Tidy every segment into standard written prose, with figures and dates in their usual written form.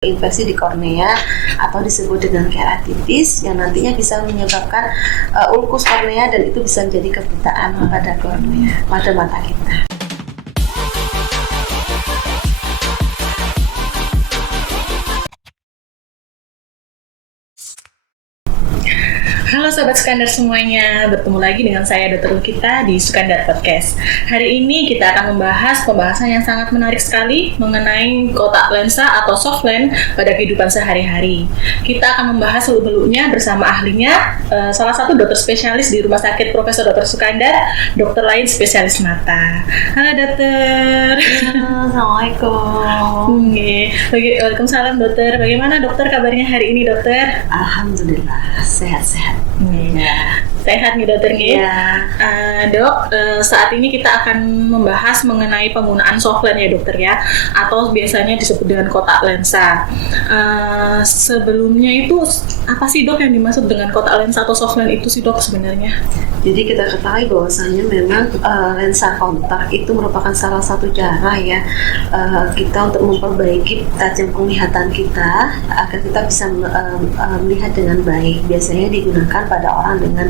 infeksi di kornea atau disebut dengan keratitis yang nantinya bisa menyebabkan ulkus kornea dan itu bisa menjadi kebutaan pada kornea, pada mata kita. Halo Sobat Sukandar semuanya, bertemu lagi dengan saya Dr. Lukita di Sukandar Podcast. Hari ini kita akan membahas pembahasan yang sangat menarik sekali mengenai kotak lensa atau soft lens pada kehidupan sehari-hari. Kita akan membahas seluk-beluknya bersama ahlinya, salah satu dokter spesialis di Rumah Sakit Profesor Dr. Sukandar, dokter lain spesialis mata. Halo dokter. Assalamualaikum. Waalaikumsalam dokter. Bagaimana dokter kabarnya hari ini dokter? Alhamdulillah, sehat-sehat. Ya. Sehat nih dokter nih. Ya. Dok, saat ini kita akan membahas mengenai penggunaan soft lens ya dokter ya, atau biasanya disebut dengan kotak lensa. Sebelumnya itu apa sih dok yang dimaksud dengan kotak lensa atau soft lens itu sih dok sebenarnya? Jadi kita ketahui bahwasanya memang lensa kontak itu merupakan salah satu cara ya kita untuk memperbaiki tajam penglihatan kita agar kita bisa melihat dengan baik. Biasanya digunakan pada orang dengan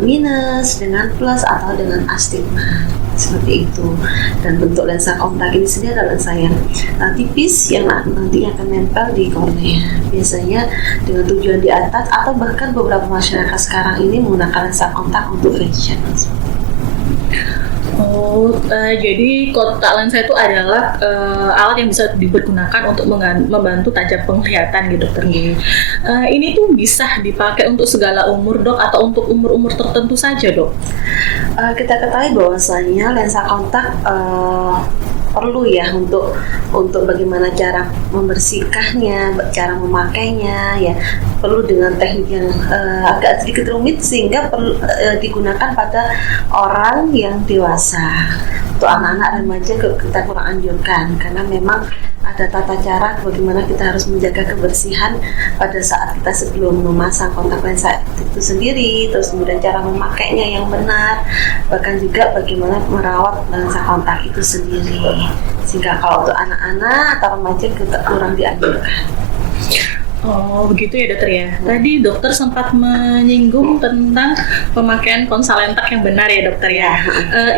minus, dengan plus atau dengan astigma seperti itu. Dan bentuk lensa kontak ini sendiri adalah lensa yang tipis yang nanti akan nempel di kornea. Biasanya dengan tujuan di atas atau bahkan beberapa masyarakat sekarang ini menggunakan lensa kontak untuk fashion. Jadi kotak lensa itu adalah alat yang bisa digunakan untuk membantu tajam penglihatan gitu dokter. Ini tuh bisa dipakai untuk segala umur dok atau untuk umur-umur tertentu saja dok? Kita ketahui bahwasanya lensa kontak perlu ya untuk bagaimana cara membersihkannya, cara memakainya ya, perlu dengan teknik yang agak sedikit rumit sehingga perlu digunakan pada orang yang dewasa. Untuk anak-anak remaja kita kurang anjurkan karena memang ada tata cara bagaimana kita harus menjaga kebersihan pada saat kita sebelum memasang kontak lensa itu sendiri, terus kemudian cara memakainya yang benar, bahkan juga bagaimana merawat lensa kontak itu sendiri. Sehingga kalau untuk anak-anak atau remaja kita kurang dianjurkan. Oh begitu ya dokter ya. Tadi dokter sempat menyinggung tentang pemakaian konsalentak yang benar ya dokter ya.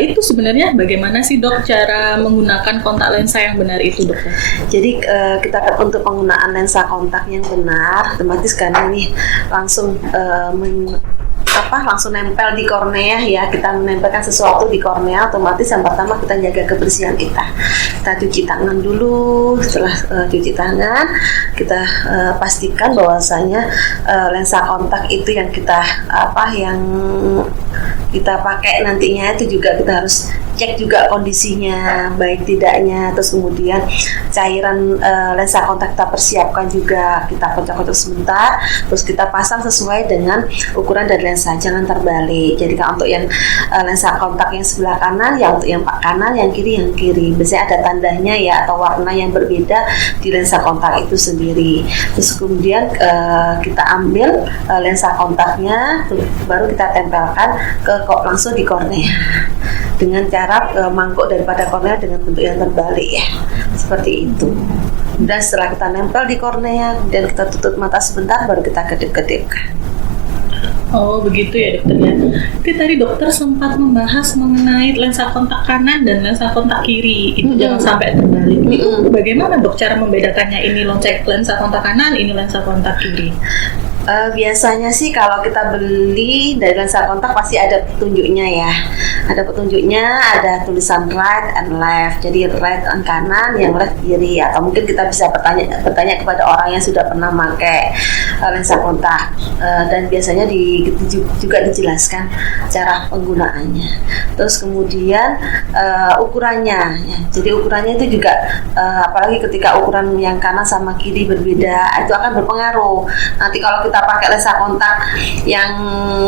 Itu sebenarnya bagaimana sih dok cara menggunakan kontak lensa yang benar itu dokter? Jadi kita untuk penggunaan lensa kontak yang benar, otomatis karena ini langsung langsung nempel di kornea ya, kita menempelkan sesuatu di kornea, otomatis yang pertama kita jaga kebersihan kita cuci tangan dulu. Setelah cuci tangan kita pastikan bahwasanya lensa kontak itu yang kita pakai nantinya itu juga kita harus cek juga kondisinya baik tidaknya, terus kemudian cairan lensa kontak kita persiapkan juga, kita kocok-kocok sebentar, terus kita pasang sesuai dengan ukuran dari lensa, jangan terbalik. Jadi kalau untuk yang lensa kontak yang sebelah kanan, ya untuk yang kanan, yang kiri. Biasanya ada tandanya ya atau warna yang berbeda di lensa kontak itu sendiri. Terus kemudian kita ambil lensa kontaknya, baru kita tempelkan langsung di kornea dengan cara mangkuk daripada kornea dengan bentuk yang terbalik ya, seperti itu. Dan setelah kita nempel di kornea, kemudian kita tutup mata sebentar, baru kita kedip-kedipkan. Oh begitu ya dokter ya. Jadi tadi dokter sempat membahas mengenai lensa kontak kanan dan lensa kontak kiri itu jangan sampai terbalik. Itu bagaimana dok cara membedakannya, ini lensa kontak kanan, ini lensa kontak kiri? Biasanya sih kalau kita beli dari lensa kontak pasti ada petunjuknya ya. Ada petunjuknya, ada tulisan right and left. Jadi right and kanan, yang left kiri. Atau mungkin kita bisa bertanya kepada orang yang sudah pernah pakai lensa kontak. Dan biasanya juga dijelaskan cara penggunaannya. Terus kemudian ukurannya ya. Jadi ukurannya itu juga apalagi ketika ukuran yang kanan sama kiri berbeda, itu akan berpengaruh. Nanti kalau kita pakai lensa kontak yang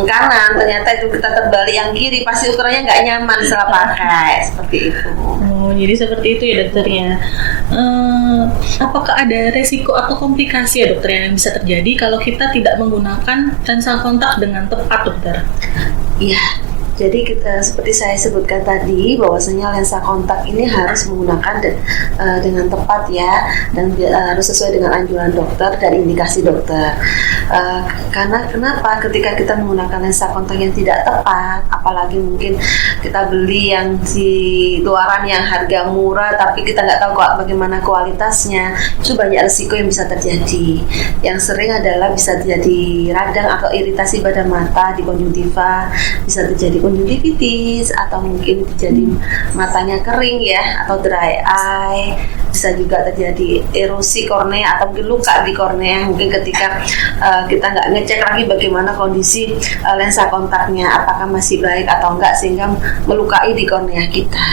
kanan, ternyata itu kita terbalik yang kiri, pasti ukurannya nggak nyaman setelah pakai, seperti itu. Oh, jadi seperti itu ya dokternya. Apakah ada resiko atau komplikasi ya dokter yang bisa terjadi kalau kita tidak menggunakan lensa kontak dengan tepat dokter? Iya. Jadi seperti saya sebutkan tadi bahwasanya lensa kontak ini harus menggunakan dengan tepat ya, dan harus sesuai dengan anjuran dokter dan indikasi dokter. Karena kenapa? Ketika kita menggunakan lensa kontak yang tidak tepat, apalagi mungkin kita beli yang di luaran yang harga murah tapi kita nggak tahu bagaimana kualitasnya, itu banyak risiko yang bisa terjadi. Yang sering adalah bisa terjadi radang atau iritasi pada mata di konjungtiva, bisa terjadi konjungtivitis, atau mungkin terjadi matanya kering ya, atau dry eye, bisa juga terjadi erosi kornea atau mungkin luka di kornea, mungkin ketika kita nggak ngecek lagi bagaimana kondisi lensa kontaknya, apakah masih baik atau enggak, sehingga melukai di kornea kita.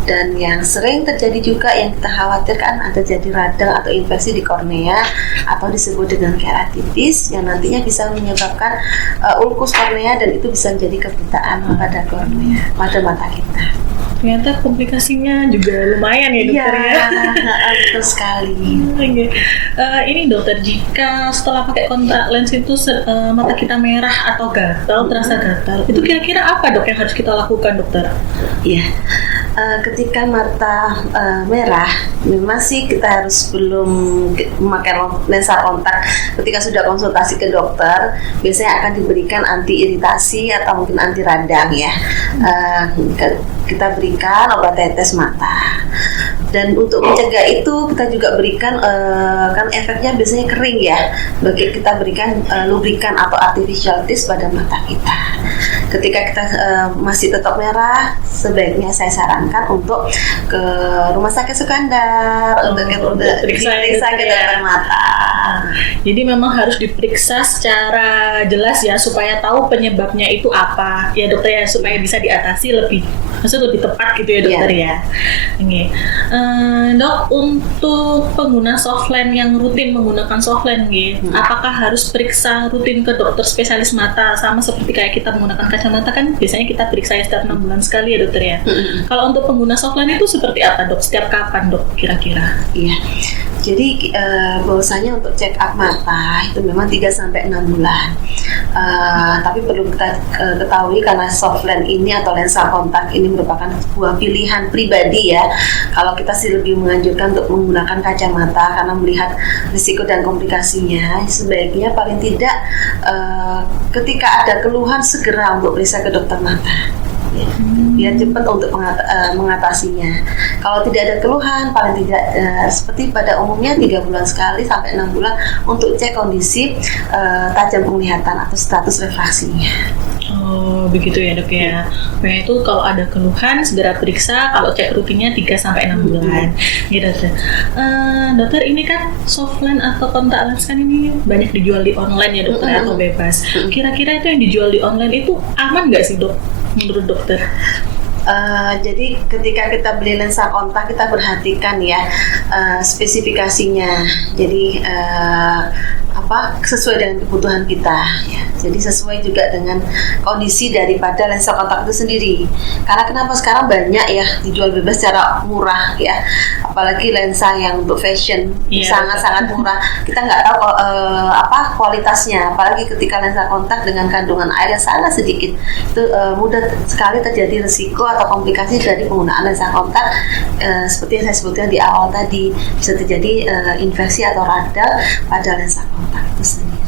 Dan yang sering terjadi juga yang kita khawatirkan ada jadi radang atau infeksi di kornea atau disebut dengan keratitis yang nantinya bisa menyebabkan ulkus kornea, dan itu bisa menjadi kebutaan pada kornea, pada mata kita. Ternyata komplikasinya juga lumayan ya dokter ya. Betul sekali. Ini dokter, jika setelah pakai kontak lens itu mata kita merah atau gatal, terasa gatal, itu kira-kira apa dok yang harus kita lakukan dokter? Iya, ketika mata merah, memang sih kita harus belum memakai lensa kontak. Ketika sudah konsultasi ke dokter, biasanya akan diberikan anti iritasi atau mungkin anti radang ya. Kita berikan obat tetes mata. Dan untuk mencegah itu kita juga berikan kan efeknya biasanya kering ya. Bagi kita berikan lubrikan atau artificial tears pada mata kita. Ketika kita masih tetap merah, sebaiknya saya sarankan untuk ke rumah sakit Sukandar untuk diperiksa kedalaman mata. Jadi memang harus diperiksa secara jelas ya, supaya tahu penyebabnya itu apa ya dokter ya, supaya bisa diatasi lebih tepat gitu ya dokter ya. Ini dok, untuk pengguna softland yang rutin menggunakan softland apakah harus periksa rutin ke dokter spesialis mata, sama seperti kayak kita menggunakan kacamata kan biasanya kita periksa ya setiap 6 bulan sekali ya dokter ya. Kalau untuk pengguna softland itu seperti apa dok? Setiap kapan dok kira-kira? Iya. Jadi bahwasanya untuk check up mata itu memang 3-6 bulan. Tapi perlu kita ketahui karena softland ini atau lensa kontak ini merupakan sebuah pilihan pribadi ya. Kalau kita sih lebih menganjurkan untuk menggunakan kacamata karena melihat risiko dan komplikasinya. Sebaiknya paling tidak ketika ada keluhan segera untuk periksa ke dokter mata. Ya, biar cepat untuk mengatasinya. Kalau tidak ada keluhan, paling tidak seperti pada umumnya 3 bulan sekali sampai 6 bulan untuk cek kondisi tajam penglihatan atau status refraksinya. Oh begitu ya dok ya. Nah itu kalau ada keluhan segera periksa, kalau cek rutinnya 3-6 bulan. Gitu dokter. Dokter, ini kan softland atau kontak lens kan ini banyak dijual di online ya dokter atau bebas. Kira-kira itu yang dijual di online itu aman nggak sih dok menurut dokter? Jadi ketika kita beli lensa kontak kita perhatikan ya spesifikasinya. Jadi sesuai dengan kebutuhan kita ya. Jadi sesuai juga dengan kondisi daripada lensa kontak itu sendiri. Karena kenapa sekarang banyak ya dijual bebas secara murah ya. Apalagi lensa yang untuk fashion sangat-sangat murah. Kita nggak tahu kualitasnya. Apalagi ketika lensa kontak dengan kandungan air yang sangat sedikit, itu mudah sekali terjadi risiko atau komplikasi dari penggunaan lensa kontak. Seperti yang saya sebutkan di awal tadi, bisa terjadi infeksi atau radang pada lensa kontak itu sendiri.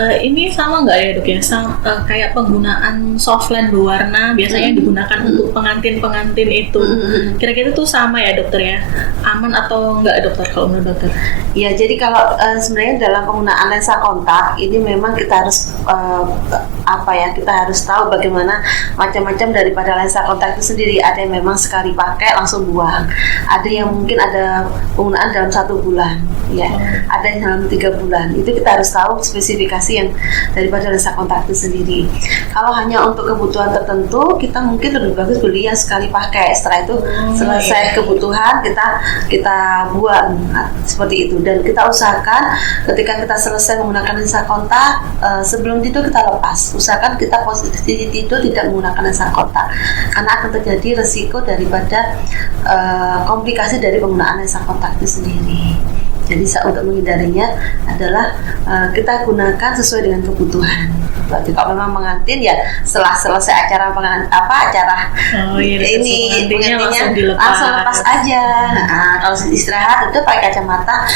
Ini sama nggak ya dok ya? Kayak penggunaan softland berwarna biasanya digunakan untuk pengantin-pengantin itu. Kira-kira itu sama ya dokter ya? Aman atau nggak dokter kalau menurut dokter? Ya, jadi kalau sebenarnya dalam penggunaan lensa kontak ini memang kita harus kita harus tahu bagaimana macam-macam daripada lensa kontak itu sendiri. Ada yang memang sekali pakai langsung buang. Ada yang mungkin ada penggunaan dalam 1 bulan, ya. Ada yang dalam 3 bulan. Itu kita harus tahu spesifikasi yang daripada lensa kontak itu sendiri. Kalau hanya untuk kebutuhan tertentu, kita mungkin lebih bagus beli yang sekali pakai. Setelah itu selesai kebutuhan kita buang seperti itu. Dan kita usahakan ketika kita selesai menggunakan lensa kontak, sebelum tidur kita lepas. Usahakan kita posisi tidur tidak menggunakan lensa kontak karena akan terjadi resiko daripada komplikasi dari penggunaan lensa kontak itu sendiri. Jadi untuk menghindarinya adalah kita gunakan sesuai dengan kebutuhan. Berarti kalau memang pengantin ya setelah selesai acara ini pengantinnya langsung lepas aja. Nah, kalau istirahat itu pakai kacamata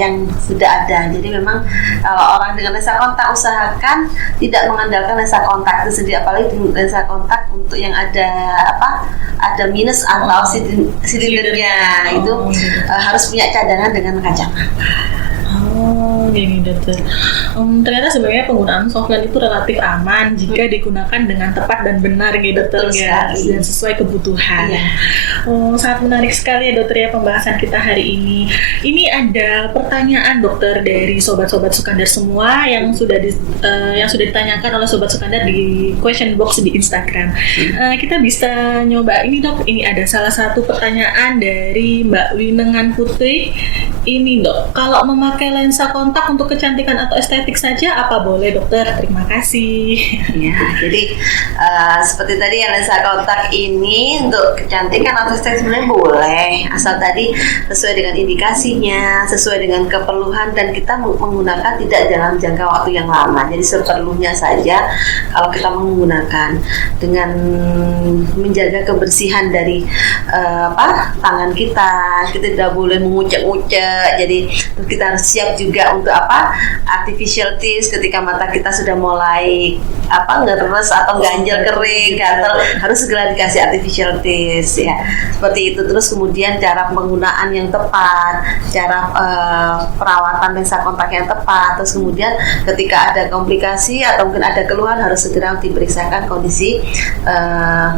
yang sudah ada. Jadi memang kalau orang dengan lensa kontak usahakan tidak mengandalkan lensa kontak itu sendiri, apalagi lensa kontak untuk yang ada minus atau silindernya itu harus punya cadangan dengan kacamata. Oh, gini dokter. Ternyata sebenarnya penggunaan softline itu relatif aman jika digunakan dengan tepat dan benar gitu dokter ya, dan sesuai kebutuhan. Iya. Sangat menarik sekali ya dokter ya pembahasan kita hari ini. Ini ada pertanyaan dokter dari sobat-sobat Sukandar semua yang sudah ditanyakan oleh sobat Sukandar di question box di Instagram. Kita bisa nyoba ini dok. Ini ada salah satu pertanyaan dari Mbak Winengan Putri. Ini dok, kalau memakai lensa kontak untuk kecantikan atau estetik saja apa boleh dokter? Terima kasih. Ya, jadi seperti tadi ya, lensa kontak ini untuk kecantikan atau estetik sebenarnya boleh, asal tadi sesuai dengan indikasinya, sesuai dengan keperluan, dan kita menggunakan tidak dalam jangka waktu yang lama. Jadi seperlunya saja kalau kita menggunakan dengan menjaga kebersihan dari tangan kita tidak boleh mengucek-ucek. Jadi kita harus siap juga untuk artificial teeth ketika mata kita sudah mulai ngeres atau ganjel kering, gatal, harus segera dikasih artificial teeth ya. Seperti itu. Terus kemudian cara penggunaan yang tepat, cara perawatan lensa kontak yang tepat. Terus kemudian ketika ada komplikasi atau mungkin ada keluhan harus segera diperiksakan kondisi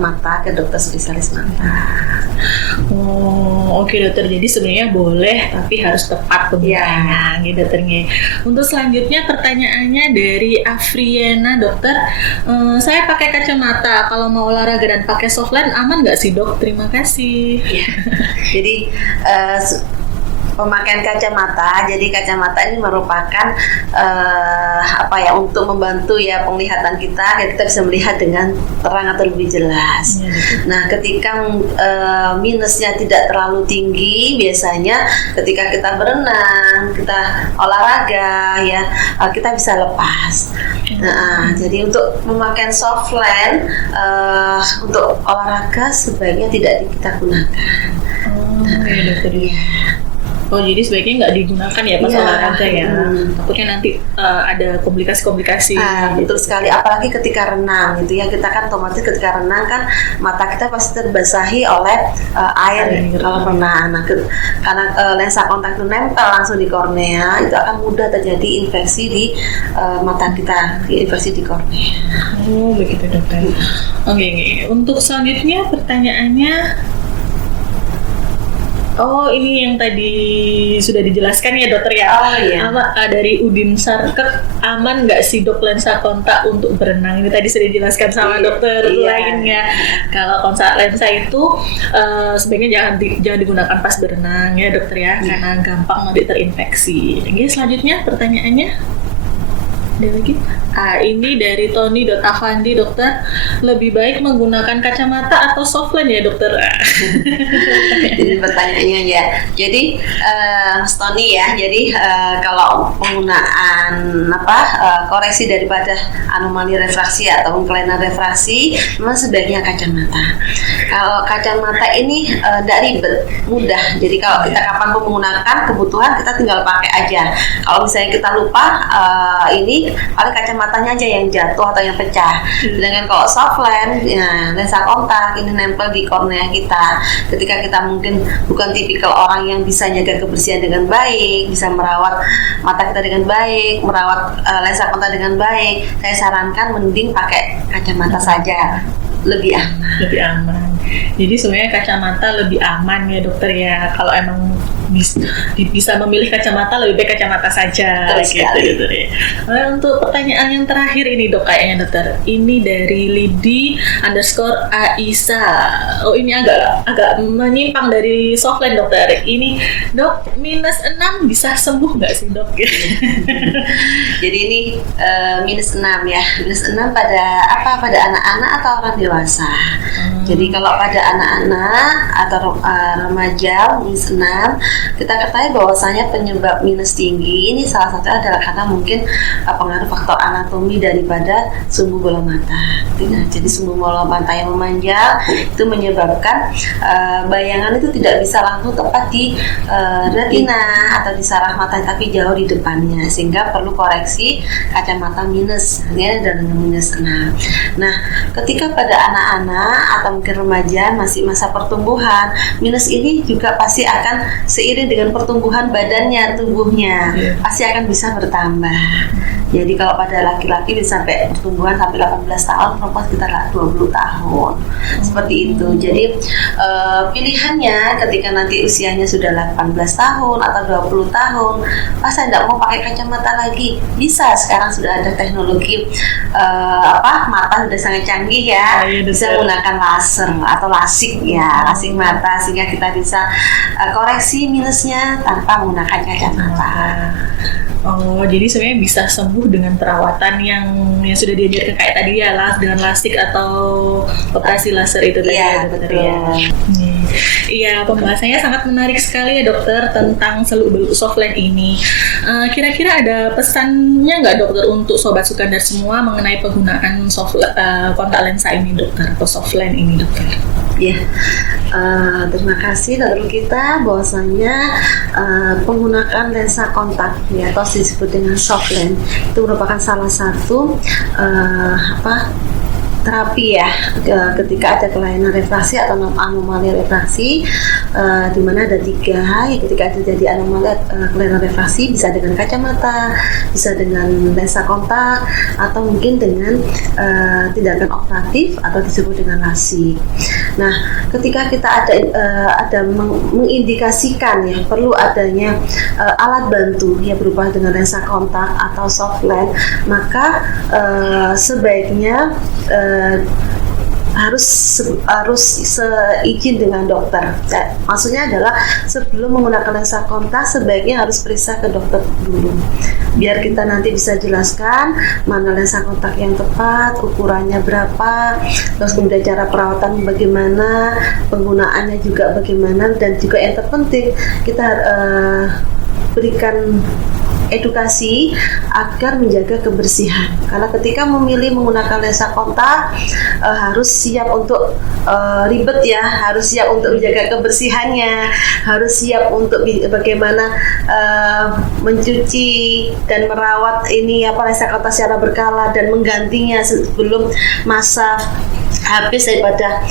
mata ke dokter spesialis mata. Oh, oke dokter. Jadi sebenarnya boleh tapi harus tepat penggunaannya, gitu dokternya. Untuk selanjutnya pertanyaannya dari Afriana dokter. Saya pakai kacamata. Kalau mau olahraga dan pakai softline aman nggak sih dok? Terima kasih. Ya. Jadi pemakaian kacamata. Jadi kacamata ini merupakan untuk membantu ya penglihatan kita bisa melihat dengan terang atau lebih jelas. Ya, nah, ketika minusnya tidak terlalu tinggi, biasanya ketika kita berenang, kita olahraga ya, kita bisa lepas. Nah, jadi untuk pemakaian softline untuk olahraga sebaiknya tidak kita gunakan. Ya dokter ya. Oh, jadi sebaiknya nggak digunakan ya pas olahraga ya. Takutnya nanti ada komplikasi-komplikasi. Betul sekali. Apalagi ketika renang gitu ya. Kita kan otomatis ketika renang kan mata kita pasti terbasahi oleh air kalau renang. Nah, karena lensa kontak itu nempel langsung di kornea, itu akan mudah terjadi infeksi di mata kita, infeksi di kornea. Oh, begitu dokter. Oke. Untuk selanjutnya pertanyaannya, ini yang tadi sudah dijelaskan ya dokter ya. Oh iya. Dari Udin Sarkek, aman nggak sih dok lensa kontak untuk berenang? Ini tadi sudah dijelaskan sama dokter lainnya. Kalau kontak lensa itu sebaiknya jangan digunakan pas berenang ya dokter ya, karena gampang nanti terinfeksi. Oke, selanjutnya pertanyaannya. Ada lagi? Ini dari Tony.Avandi dokter, lebih baik menggunakan kacamata atau softline ya dokter? Ini pertanyaannya ya. Jadi Tony ya. Jadi kalau penggunaan koreksi daripada anomali refraksi atau kelainan refraksi, memang sebaiknya kacamata. Kalau kacamata ini tidak ribet, mudah. Jadi kalau kita kapan menggunakan kebutuhan, kita tinggal pakai aja. Kalau misalnya kita lupa paling kacamatanya aja yang jatuh atau yang pecah. Sedangkan kalau softline, lensa kontak ini nempel di kornea kita. Ketika kita mungkin bukan tipikal orang yang bisa jaga kebersihan dengan baik, bisa merawat mata kita dengan baik, merawat lensa kontak dengan baik, saya sarankan mending pakai kacamata saja, lebih aman. Lebih aman. Jadi sebenarnya kacamata lebih aman ya dokter ya. Kalau emang bisa memilih kacamata, lebih baik kacamata saja. Gitu, dokter ya. Untuk pertanyaan yang terakhir ini dok, kayaknya dokter. Ini dari Lidi_Aisa. Oh, ini agak menyimpang dari softline dokter. Ini dok, -6 bisa sembuh nggak sih dok? Jadi ini -6 ya. -6 pada anak-anak atau orang dewasa? Jadi kalau pada anak-anak atau remaja minus 6, kita ketahui bahwasanya penyebab minus tinggi ini salah satunya adalah karena mungkin pengaruh faktor anatomi daripada sumbu bola mata. Jadi sumbu bola mata yang memanjang itu menyebabkan bayangan itu tidak bisa langsung tepat di retina atau di saraf mata, tapi jauh di depannya, sehingga perlu koreksi kacamata minus, artinya dengan minus 6. Nah, ketika pada anak-anak atau mungkin remaja masih masa pertumbuhan, minus ini juga pasti akan seiring dengan pertumbuhan badannya, tubuhnya pasti akan bisa bertambah. Jadi kalau pada laki-laki bisa sampai pertumbuhan sampai 18 tahun, perempuan sekitar 20 tahun. Seperti itu. Jadi pilihannya ketika nanti usianya sudah 18 tahun atau 20 tahun, saya tidak mau pakai kacamata lagi. Bisa, sekarang sudah ada teknologi mata sudah sangat canggih ya. Bisa menggunakan laser atau lasik ya, lasik mata, sehingga kita bisa koreksi minusnya tanpa menggunakan kacamata. Oh, jadi sebenarnya bisa sembuh dengan perawatan yang sudah diajarkan kayak tadi ya, dengan lasik atau operasi laser itu tadi ya, dokter ya. Iya, pembahasannya sangat menarik sekali ya dokter tentang seluk-beluk Softland ini. Kira-kira ada pesannya nggak dokter untuk sobat Sukandar semua mengenai penggunaan kontak lensa ini dokter, atau Softland ini dokter? Ya, terima kasih dokter kita bahwasanya penggunaan lensa kontak ya, atau disebut dengan Softland, itu merupakan salah satu terapi ya ketika ada kelainan refraksi atau anomali refraksi, di mana ada 3. Ketika terjadi anomali kelainan refraksi, bisa dengan kacamata, bisa dengan lensa kontak, atau mungkin dengan tindakan operatif atau disebut dengan lasik. Nah, ketika kita ada mengindikasikan ya perlu adanya alat bantu ya berupa dengan lensa kontak atau Softland, maka sebaiknya harus seizin dengan dokter. Maksudnya adalah sebelum menggunakan lensa kontak sebaiknya harus periksa ke dokter dulu, biar kita nanti bisa jelaskan mana lensa kontak yang tepat, ukurannya berapa, terus kemudian cara perawatan bagaimana, penggunaannya juga bagaimana, dan juga yang terpenting kita berikan edukasi agar menjaga kebersihan. Karena ketika memilih menggunakan lensa kontak harus siap untuk ribet ya, harus siap untuk menjaga kebersihannya, harus siap untuk bagaimana mencuci dan merawat lensa kontak secara berkala dan menggantinya sebelum masa habis daripada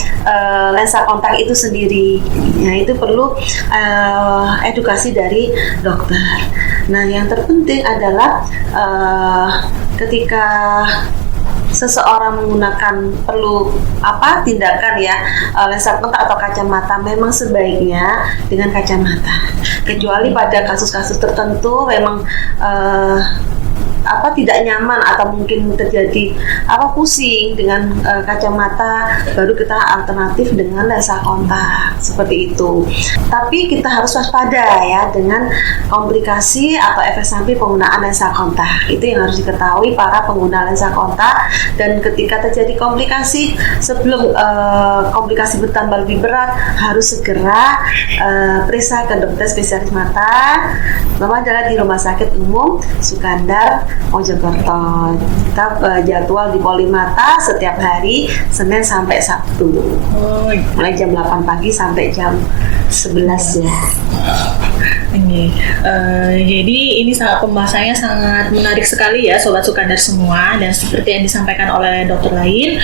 lensa kontak itu sendiri. Nah, itu perlu edukasi dari dokter. Nah, yang terpenting adalah ketika seseorang menggunakan perlu tindakan ya lensa kontak atau kacamata, memang sebaiknya dengan kacamata, kecuali pada kasus-kasus tertentu memang tidak nyaman atau mungkin terjadi pusing dengan kacamata, baru kita alternatif dengan lensa kontak seperti itu. Tapi kita harus waspada ya dengan komplikasi atau efek samping penggunaan lensa kontak. Itu yang harus diketahui para pengguna lensa kontak, dan ketika terjadi komplikasi, sebelum komplikasi bertambah lebih berat, harus segera periksa ke dokter spesialis mata. Nama adalah di Rumah Sakit Umum Sukandar Mojokerto. Kita jadwal di Polimata setiap hari Senin sampai Sabtu. Mulai jam 8 pagi sampai jam 11 ya. Jadi ini pembahasannya sangat menarik sekali ya Sobat Sukandar semua, dan seperti yang disampaikan oleh dokter lain,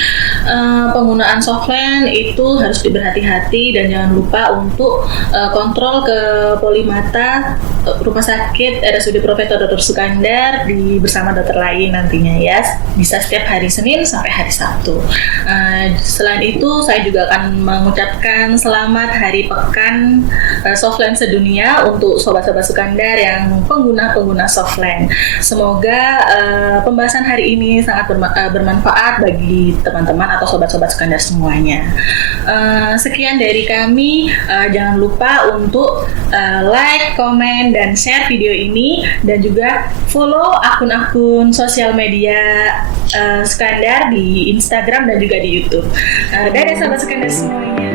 penggunaan Softland itu harus diberhati-hati, dan jangan lupa untuk kontrol ke Polimata Rumah Sakit RSUD Profesor Dr. Sukandar bersama dokter lain nantinya ya, bisa setiap hari Senin sampai hari Sabtu. Selain itu saya juga akan mengucapkan selamat Hari Pekan Softland sedunia untuk sobat-sobat Sukandar yang pengguna Softland. Semoga pembahasan hari ini sangat bermanfaat bagi teman-teman atau sobat-sobat Sukandar semuanya. Sekian dari kami. Jangan lupa untuk like, komen, dan share video ini, dan juga follow akun-akun sosial media Sukandar di Instagram dan juga di YouTube. Dadah sahabat Sukandar semuanya.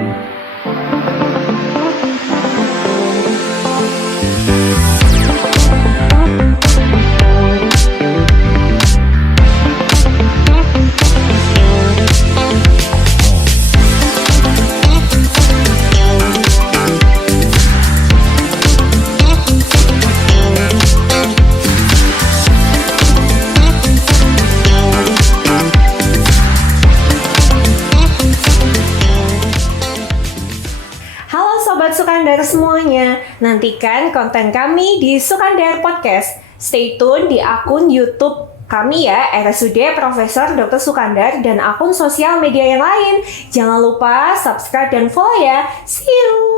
Sukandar semuanya, nantikan konten kami di Sukandar Podcast. Stay tune di akun YouTube kami ya, RSUD Profesor Dr. Sukandar, dan akun sosial media yang lain. Jangan lupa subscribe dan follow ya. See you!